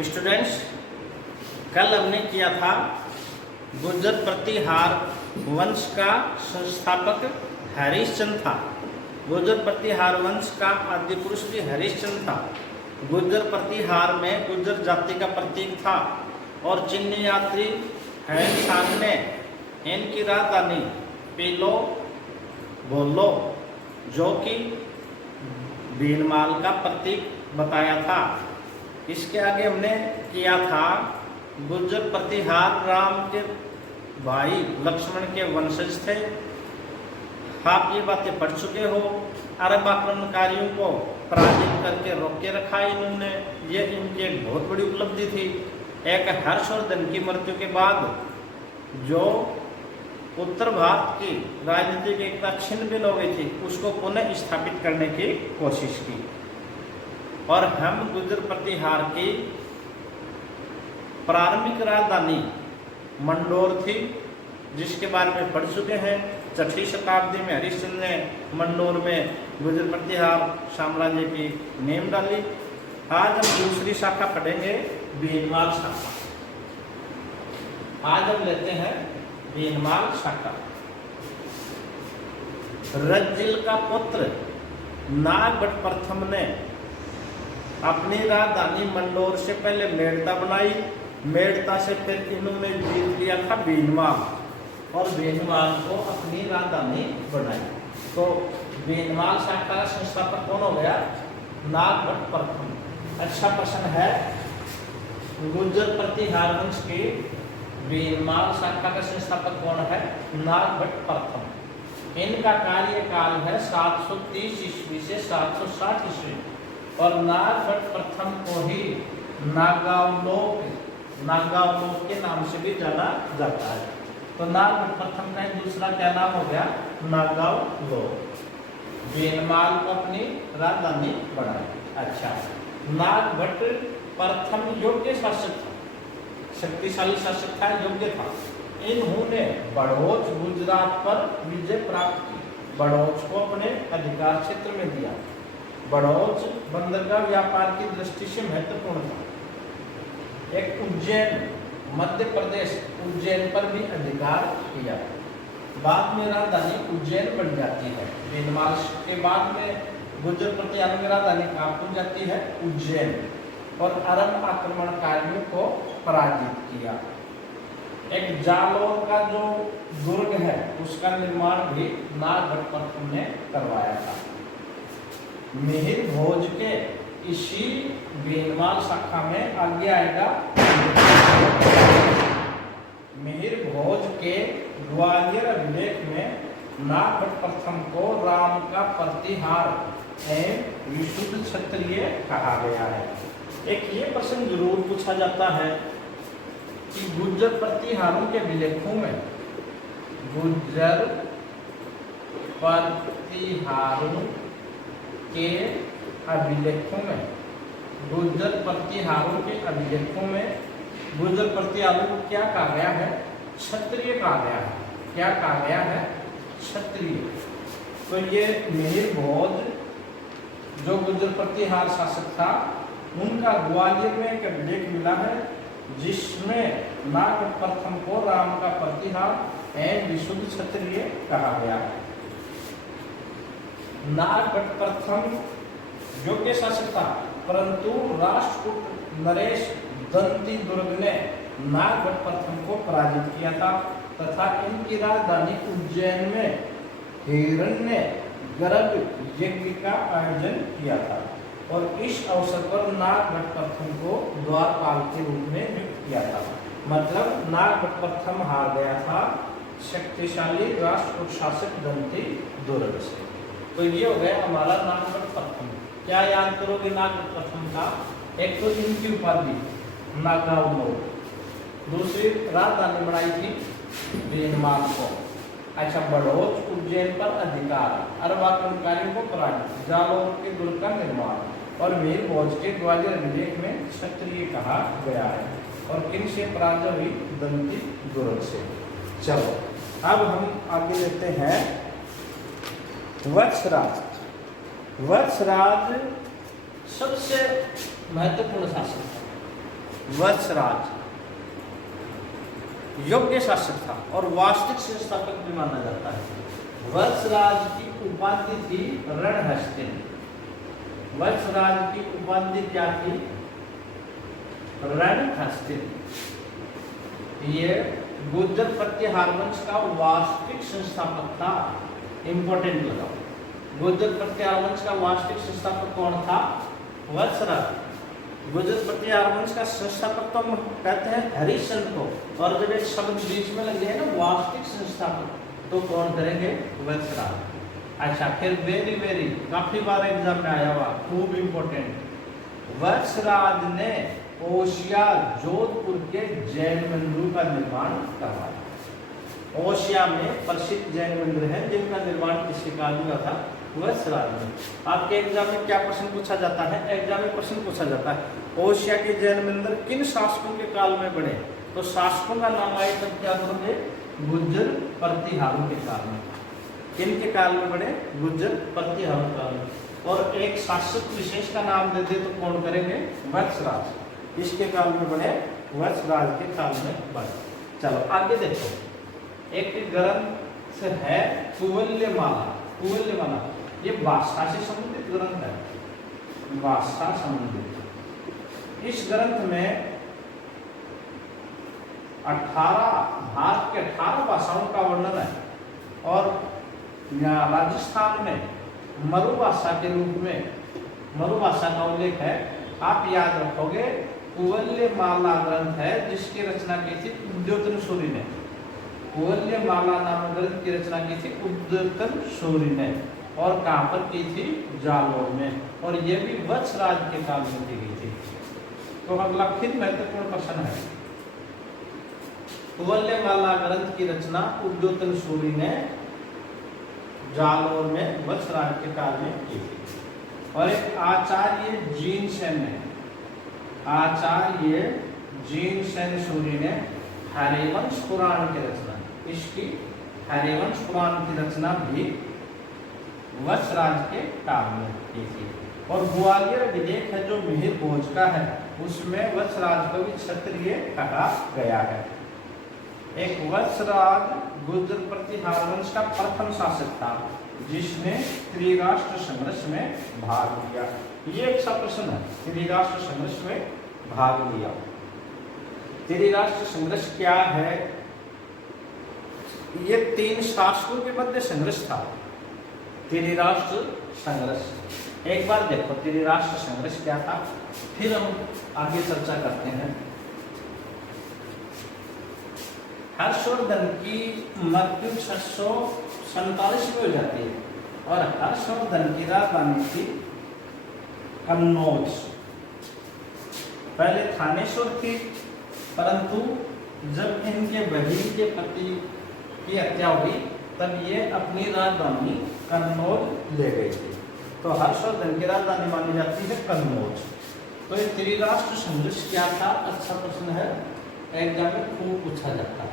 Students, कल हमने किया था गुर्जर प्रतिहार वंश का संस्थापक हरिश्चंद्र था। गुर्जर प्रतिहार वंश का आदि पुरुष भी हरिश्चंद्र था। गुर्जर प्रतिहार में गुर्जर जाति का प्रतीक था और चिन्ह यात्री हैंसान ने इनकी राजधानी पेलो बोलो जो कि भीनमाल का प्रतीक बताया था। इसके आगे हमने किया था गुर्जर प्रतिहार राम के भाई लक्ष्मण के वंशज थे। आप ये बातें पढ़ चुके हो। अरब आक्रमणकारियों को पराजित करके रोक के रखा इन्होंने, ये इनकी एक बहुत बड़ी उपलब्धि थी। एक हर्षवर्धन की मृत्यु के बाद जो उत्तर भारत की राजनीतिक एकता छिन्न भिन्न हो गई थी, उसको पुनः स्थापित करने की कोशिश की और हम गुर्जर प्रतिहार की प्रारंभिक राजधानी मंडोर थी, जिसके बारे में पढ़ चुके हैं। 6वीं शताब्दी में हरिश्चंद्र ने मंडोर में गुर्जर प्रतिहार साम्राज्य की नींव डाली। आज हम दूसरी शाखा पढ़ेंगे, भीनमाल शाखा। आज हम लेते हैं भीनमाल शाखा। रज्जिल का पुत्र नागभट्ट प्रथम ने अपनी राजधानी मंडोर से पहले मेड़ता बनाई। मेड़ता से फिर इन्होंने जीत लिया था भीनमाल और भीनमाल को अपनी राजधानी बनाई। तो भीनमाल शाखा का संस्थापक कौन हो गया? नागभट्ट प्रथम। अच्छा प्रश्न है, गुर्जर प्रतिहार वंश की भीनमाल शाखा का संस्थापक कौन है? नागभट्ट प्रथम। इनका कार्यकाल है 730 ईस्वी से 760 ईस्वी और नागभट्ट प्रथम को ही नागावलोक के नाम से भी जाना जाता है। तो नागभट्ट प्रथम का एक दूसरा क्या नाम हो गया? नागावलोक। भीनमाल को अपनी राजधानी बनाई। अच्छा, नागभट्ट प्रथम योग्य शासक था, शक्तिशाली शासक था, योग्य था। इन्होंने बड़ौच गुजरात पर विजय प्राप्त की। बड़ौच को अपने अधिकार क्षेत्र में दिया। बड़ौच बंदरगाह व्यापार की दृष्टि से महत्वपूर्ण था। एक उज्जैन, मध्य प्रदेश उज्जैन पर भी अधिकार किया। बाद में राजधानी उज्जैन बन जाती है। भीनमाल के बाद में गुर्जर प्रतिहार की राजधानी कहाँ बन जाती है? उज्जैन। और अरब आक्रमणकारियों को पराजित किया। एक जालौर का जो दुर्ग है उसका निर्माण भी नागभट्ट प्रथम ने करवाया था। मिहिर भोज के इसी भीनमाल शाखा में आगे आएगा। मिहिर भोज के ग्वालियर अभिलेख में नागभट्ट प्रथम को राम का प्रतिहार एवं विशुद्ध क्षत्रिय कहा गया है। एक ये प्रश्न जरूर पूछा जाता है कि गुर्जर प्रतिहारों के अभिलेखों में गुर्जर प्रतिहारों के अभिलेखों में गुर्जर प्रतिहारों के अभिलेखों में गुर्जर प्रतिहारों को क्या कहा गया है? क्षत्रिय कहा गया है। क्या कहा गया है? क्षत्रिय। तो ये मिहिर भोज जो गुर्जर प्रतिहार शासक था, उनका ग्वालियर में एक अभिलेख मिला है जिसमें नागभट्ट प्रथम को राम का प्रतिहार एवं विशुद्ध क्षत्रिय कहा गया है। नागभट्ट प्रथम योग्य शासक था, परंतु राष्ट्रकूट नरेश दंती दुर्ग ने नागभट्ट प्रथम को पराजित किया था तथा इनकी राजधानी उज्जैन में हिरण्य गर्भ यज्ञ का आयोजन किया था और इस अवसर पर नागभट्ट प्रथम को द्वारपाल के रूप में नियुक्त किया था। मतलब नागभट्ट प्रथम हार गया था शक्तिशाली राष्ट्रकूट शासक दंती दुर्ग से। तो ये हो गया हमारा नागभट्ट प्रथम। क्या याद करोगे नागभट्ट प्रथम का? एक तो इनकी उपाधि नागावलोक, दूसरी राजधानी बनाई थी भीनमाल को। अच्छा, बड़ौच उज्जैन पर अधिकार, अरब आक्रमणकारियों को पराजित, जालौर के दुर्ग का निर्माण और मिहिर भोज के ग्वालियर अभिलेख में क्षत्रिय कहा गया है। और किन से पराजय हुई? दंती दुर्ग से। चलो अब हम आगे लेते हैं वत्सराज। वत्सराज सबसे महत्वपूर्ण शासक था। वत्सराज योग्य शासक था और वास्तविक संस्थापक भी माना जाता है। वत्सराज की उपाधि थी रणहस्तिन। वत्सराज की उपाधि क्या थी? रणहस्तिन। ये गुर्जर प्रत्याहार वंश का वास्तविक संस्थापक था। इंपॉर्टेंट लगाओ, गुर्जर प्रत्याहार वंश का वास्तविक संस्थापक कौन था? वत्सराज। गुर्जर प्रत्याहार वंश का संस्थापक तो कहते हैं हरिश्चंद्र को, और जब एक शब्द बीच में लग जाए ना वास्तविक संस्थापक तो कौन करेंगे? वत्सराज। अच्छा, फिर वेरी काफी बार एग्जाम में आया हुआ, खूब इंपॉर्टेंट। वत्सराज ने ओशिया जोधपुर के जैन मंदिरों का निर्माण करवाया। ओशिया में प्रसिद्ध जैन मंदिर हैं जिनका निर्माण किसके काल में हुआ था? वत्सराज में। आपके एग्जाम में क्या प्रश्न पूछा जाता है? एग्जाम में प्रश्न पूछा जाता है ओशिया के जैन मंदिर किन शासकों के काल में बने? तो शासकों का नाम आए तब क्या करोगे? गुर्जर प्रतिहारों के काल में। किन के काल में बने? गुर्जर प्रतिहारों काल में। और एक शासक विशेष का नाम दे दे तो कौन करेंगे? वत्सराज। इसके काल में बने, वत्सराज के काल में बने। चलो आगे देखो, एक ग्रंथ है कुवल्यमाला। कुवल्यमाला ये भाषा से संबंधित ग्रंथ है, भाषा संबंधित। इस ग्रंथ में 18 भारत के 18 भाषाओं का वर्णन है और राजस्थान में मरु भाषा के रूप में मरु भाषा का उल्लेख है। आप याद रखोगे कुवल्यमाला ग्रंथ है जिसकी रचना की थी उद्योतन सूरि ने। कुवल्यमाला नामक ग्रंथ की रचना की थी उद्योतन सूरि ने, और कहाँ पर की थी? जालौर में। और ये भी वत्सराज के काल में की गई थी। तो अगला फिर महत्वपूर्ण प्रश्न है, कुवल्यमाला ग्रंथ की रचना उद्योतन सूरि ने जालौर में वत्सराज के काल में की थी। और एक आचार्य जीनसेन ने, आचार्य जीनसेन सूरि ने हरिवंश पुराण की रचना, इसकी हरिवंश पुराण की रचना भी वत्सराज के काल में की थी। और ग्वालियर विलेख है जो मिहिर भोज का है, उसमें वत्सराज को भी क्षत्रिय कहा गया है। एक वत्सराज गुर्जर प्रतिहार वंश का प्रथम शासक था जिसने त्रिराष्ट्र संघर्ष में भाग लिया। ये एक सा प्रश्न है, त्रिराष्ट्र संघर्ष में भाग लिया। त्रिराष्ट्र संघर्ष क्या है? ये 3 शासकों के मध्य संघर्ष था, त्रिराष्ट्र संघर्ष। एक बार देखो त्रिराष्ट्र संघर्ष क्या था, फिर हम आगे चर्चा करते हैं। हर्षवर्धन की मृत्यु 647 में हो जाती है और हर्षवर्धन की राजधानी थी कन्नौज। पहले थानेश्वर थी, परंतु जब इनके बहन के पति की हत्या हुई तब ये अपनी राजधानी कन्नौज ले गई थी। तो हर्षवर्धन की राजधानी मानी जाती है कन्नौज। तो ये त्रिराष्ट्र संघर्ष क्या था? अच्छा प्रश्न है, एग्जाम में खूब पूछा जाता है।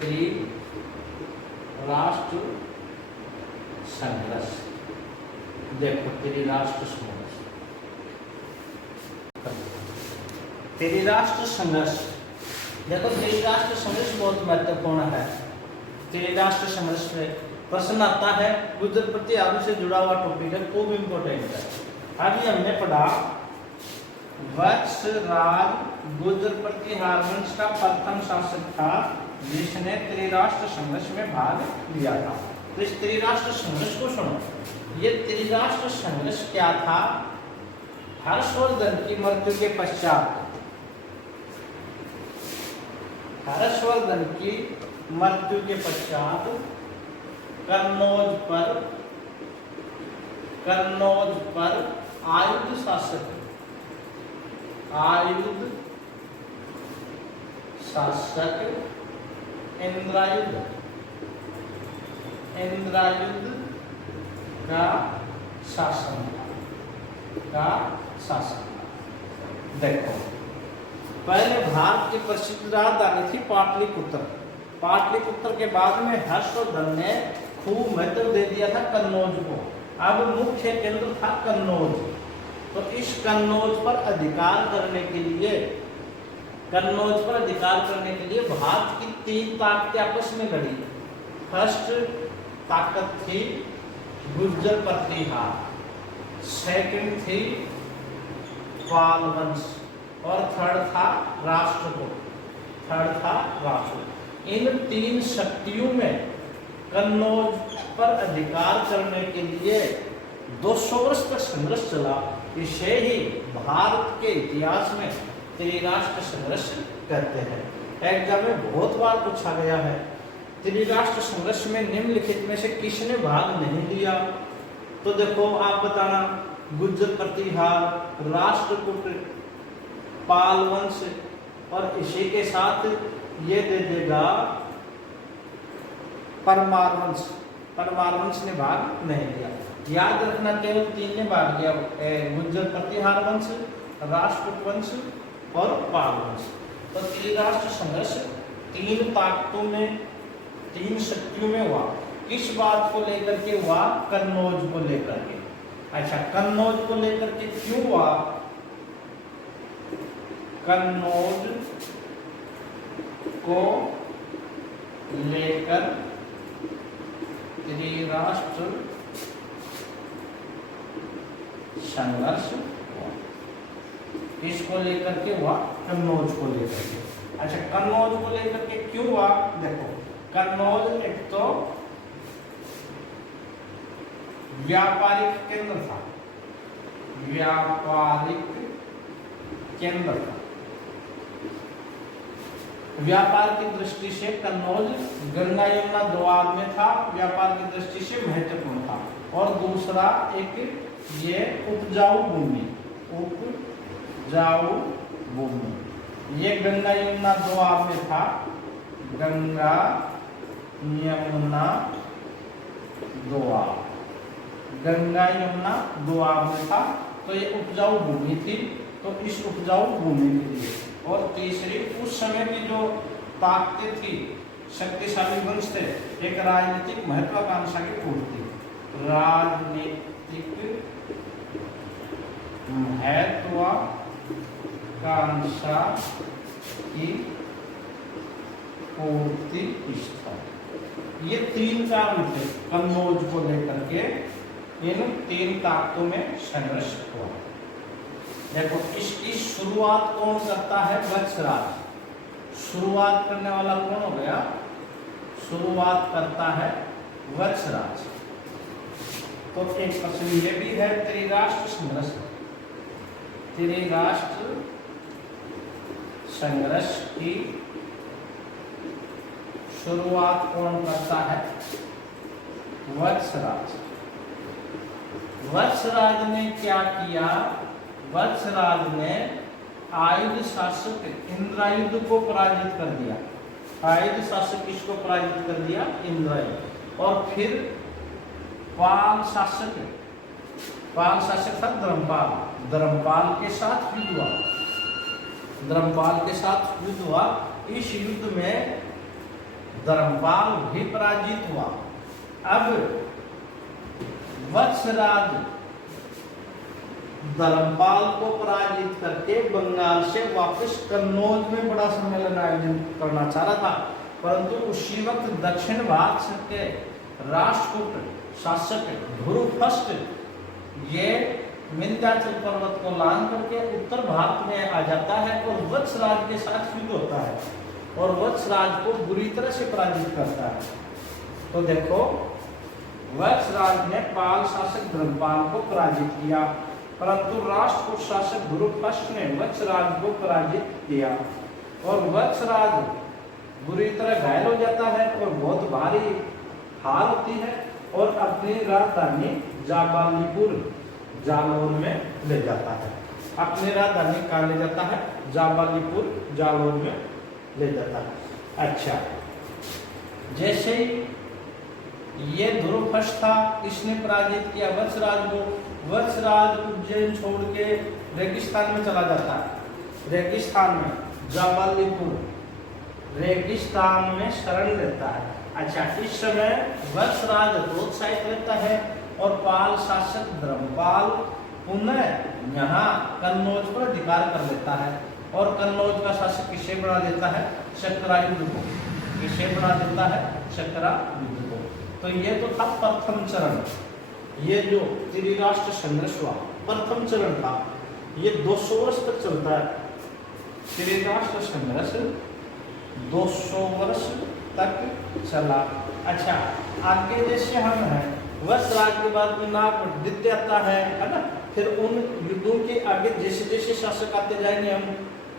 त्रिराष्ट्र संघर्ष, देखो त्रिराष्ट्र संघर्ष, त्रिराष्ट्र संघर्ष। देखो त्रिराष्ट्र संघर्ष बहुत महत्वपूर्ण है। त्रिराष्ट्र संघर्ष में प्रश्न आता है, गुर्जर प्रतिहारों से जुड़ा हुआ टॉपिक है, खूब इंपोर्टेंट है। अभी हमने पढ़ा वत्सराज गुर्जर प्रतिहार वंश का प्रथम शासक था जिसने त्रिराष्ट्र संघर्ष में भाग लिया था। तो इस त्रिराष्ट्र संघर्ष को सुनो। ये त्रिराष्ट्र संघर्ष क्या था? हर्षवर्धन की मृत्यु के पश्चात, हर्षवर्धन की मृत्यु के पश्चात कन्नौज पर आयुध शासक इंद्रायुध का शासन देखो, पहले भारत की प्रसिद्ध राजधानी थी पाटलिपुत्र। पाटलिपुत्र के बाद में हर्षवर्धन ने खूब महत्व दे दिया था कन्नौज को। अब मुख्य केंद्र था कन्नौज। तो इस कन्नौज पर अधिकार करने के लिए भारत की 3 ताकतें आपस में लड़ी। फर्स्ट ताकत थी गुर्जर प्रतिहार, सेकंड थी पाल वंश और थर्ड था राष्ट्रकूट। इन 3 शक्तियों में कन्नौज पर अधिकार करने के लिए 200 वर्ष तक संघर्ष चला। इसे ही भारत के इतिहास में त्रिराष्ट्र संघर्ष कहते हैं। एग्जाम में बहुत बार पूछा गया है, त्रिराष्ट्र संघर्ष में निम्नलिखित में से किसने भाग नहीं लिया? तो देखो आप बताना, गुर्जर प्रतिहार, राष्ट्रकूट, पाल वंश और इसी के साथ ये दे देगा परमार वंश ने भाग नहीं लिया। याद रखना केवल 3 ने भाग लिया, गुर्जर प्रतिहार वंश, राष्ट्रकूट वंश और पाल वंश। तो त्रिराष्ट्र संघर्ष 3 ताकतों में, 3 शक्तियों में हुआ। किस बात को लेकर के हुआ? कन्नौज को लेकर के। अच्छा, कन्नौज को लेकर के क्यों हुआ? कन्नौज को लेकर त्रिराष्ट्र संघर्ष हुआ। किसको लेकर के हुआ? कन्नौज को लेकर के। अच्छा, कन्नौज को लेकर के क्यों हुआ? देखो, कन्नौज एक तो व्यापारिक केंद्र था, व्यापार की दृष्टि से कन्नौज गंगा यमुना दोआब में था, व्यापार की दृष्टि से महत्वपूर्ण था। और दूसरा एक ये उपजाऊ भूमि, ये गंगा यमुना दोआब में था, गंगा यमुना दोआब में था। तो ये उपजाऊ भूमि थी, तो इस उपजाऊ भूमि के लिए। और तीसरी, उस समय की जो ताकतें थी, शक्तिशाली वंश थे, एक राजनीतिक महत्वाकांक्षा की पूर्ति, राजनीतिक महत्वाकांक्षा की पूर्ति स्थल। ये 3 कारण थे कन्नौज को लेकर के। इन 3 ताकतों में संघर्ष हुआ। देखो, इसकी शुरुआत कौन करता है? वत्सराज। शुरुआत करने वाला कौन हो गया? शुरुआत करता है वत्सराज। तो एक प्रश्न ये भी है, त्रिराष्ट्र संघर्ष की शुरुआत कौन करता है? वत्सराज। वत्सराज ने क्या किया? वत्सराज ने आयुध शासक इंद्रायुध को पराजित कर दिया। आयुध शासक किसको पराजित कर दिया? इंद्रायुध। और फिर पाल शासक था धर्मपाल के साथ युद्ध हुआ। इस युद्ध में धर्मपाल भी पराजित हुआ। अब वत्सराज धर्मपाल को पराजित करके बंगाल से वापस कन्नौज में बड़ा सम्मेलन आयोजन करना चाह रहा था, परंतु उसी वक्त दक्षिण भारत के राष्ट्रकूट शासक ध्रुवफष्ट ये विंध्याचल पर्वत को लांघ करके उत्तर भारत में आ जाता है और वत्सराज के साथ युद्ध होता है और वत्सराज को बुरी तरह से पराजित करता है। तो देखो, वत्सराज ने पाल शासक धर्मपाल को पराजित किया, परंतु राष्ट्रकूट शासक ध्रुवफष्ट ने वत्सराज को पराजित किया और वत्सराज बुरी तरह घायल हो जाता है और बहुत भारी हार होती है और अपनी राजधानी जाबालीपुर जालौर में ले जाता है। अपनी राजधानी कहाँ ले जाता है? जाबालीपुर जालौर में ले जाता है। अच्छा, जैसे ये ध्रुवफष्ट था, इसने पराजित किया वत्सराज को। वत्सराज उज्जैन छोड़ के रेगिस्तान में चला जाता है। रेगिस्तान में जाबालीपुर रेगिस्तान में शरण लेता है। अच्छा, इस समय वत्सराज प्रोत्साहित रहता है और पाल शासक धर्मपाल पुनः यहाँ कन्नौज पर अधिकार कर लेता है और कन्नौज का शासक किसे बना देता है? चक्रायुध को। किसे बना देता है? चक्रायुध को। तो ये तो था प्रथम चरण। ये जो त्रिराष्ट्र संघर्ष हुआ प्रथम चरण था, ये 200 वर्ष तक चलता है। त्रिराष्ट्र संघर्ष 200 वर्ष तक चला। अच्छा, आगे जैसे हम हैं वत्सराज के बाद में नागभट्ट आता है ना। फिर उन युद्धों के आगे जैसे जैसे शासक आते जाएंगे हम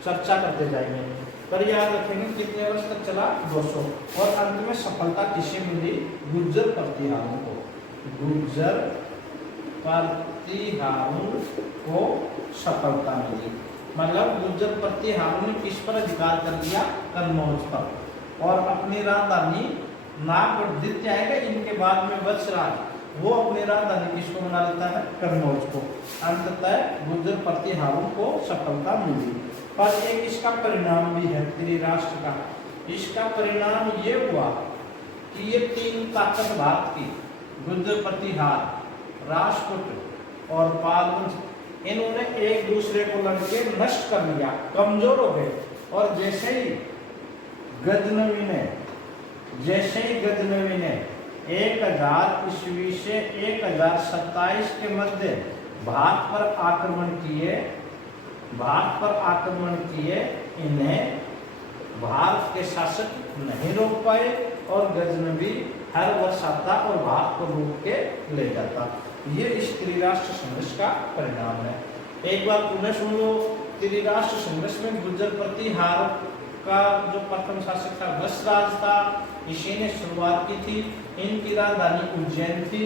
चर्चा करते जाएंगे। पर याद रखेंगे कितने वर्ष तक चला? 200। और अंत में सफलता किसे मिली? गुर्जर प्रतिहारों को। गुर्जर प्रतिहारों को सफलता मिली। मतलब गुर्जर प्रतिहारों ने किस पर अधिकार कर लिया? कन्नौज पर। और अपनी राजधानी नागभट्ट आएगा, इनके बाद में वत्सराज वो अपनी राजधानी किसको बना लेता है? कन्नौज को। अंततः गुर्जर प्रतिहारों को सफलता मिली। पर एक इसका परिणाम भी है त्रिराष्ट्र का। इसका परिणाम ये हुआ कि ये तीन ताकत भारत की, गुर्जर प्रतिहार, राष्ट्रकूट और पालवंश, इन्होंने एक दूसरे को लड़के नष्ट कर लिया, कमजोर हो गए। और जैसे ही गजनवी ने 1000 ईस्वी से 1027 के मध्य भारत पर आक्रमण किए, इन्हें भारत के शासक नहीं रोक पाए और गजनवी हर वर्ष आता और भारत को रोक के ले जाता। ये इस त्रिराष्ट्र संघर्ष का परिणाम है। एक बार पुनः सुन लो, त्रिराष्ट्र संघर्ष में गुर्जर प्रतिहार का जो प्रथम शासक था वत्सराज था, इसी ने शुरुआत की थी। इनकी राजधानी उज्जैन थी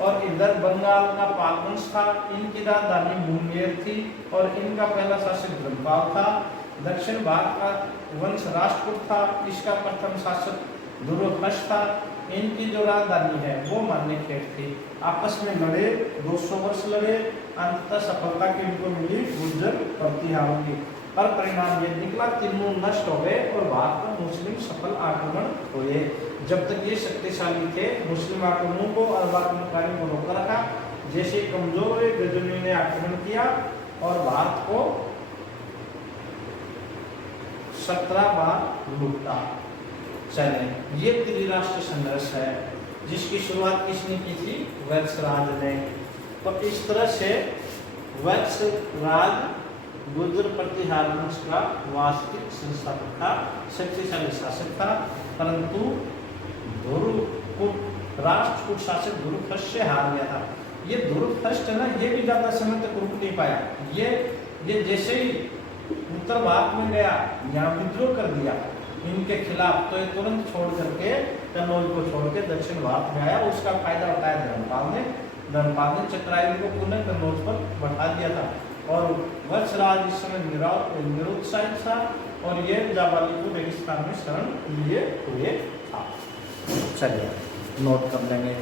और इधर बंगाल का पालवंश था, इनकी राजधानी मुंगेर थी और इनका पहला शासक धर्मपाल था। दक्षिण भारत का वंश राष्ट्रकूट था, इसका प्रथम शासक दूरभाष था। इनकी जो राजधानी है वो मान्यखेड़ थी। आपस में लड़े, 200 वर्ष लड़े, अंततः सफलता की इनको मिली गुर्जर प्रतिहारों की। पर परिणाम ये निकला, तीनों नष्ट हो गए और भारत में मुस्लिम सफल आक्रमण हुए। जब तक ये शक्तिशाली थे, मुस्लिम आक्रमणों को अरब आक्रमणकारियों को रोक रखा। जैसे कमजोर हुए, गजनवी ने आक्रमण किया और भारत को 17 बार लूटा। चले, ये त्रिराष्ट्र संघर्ष है जिसकी शुरुआत किसने की थी? वत्सराज ने। तो इस तरह से वत्सराज गुर्जर प्रतिहार वंश का वास्तविक संस्थापक था, शक्तिशाली शासक था। परंतु राष्ट्रकूट शासक दूरभाष से हार गया था। ये दूरभाष है ना, ये भी ज्यादा समय तक रुक नहीं पाया। ये जैसे ही उत्तर भारत में गया, यहाँ विद्रोह कर दिया इनके खिलाफ, तो ये तुरंत छोड़ करके कन्नौज को छोड़ के दक्षिण भारत में आया। उसका फायदा उठाया धर्मपाल ने चक्रायुध को पुनः कन्नौज पर बढ़ा दिया था। और वत्सराज इस समय निरुत्साहित था और ये जाबाली को रेगिस्तान में शरण लिए हुए था। चलिए नोट कर लेंगे।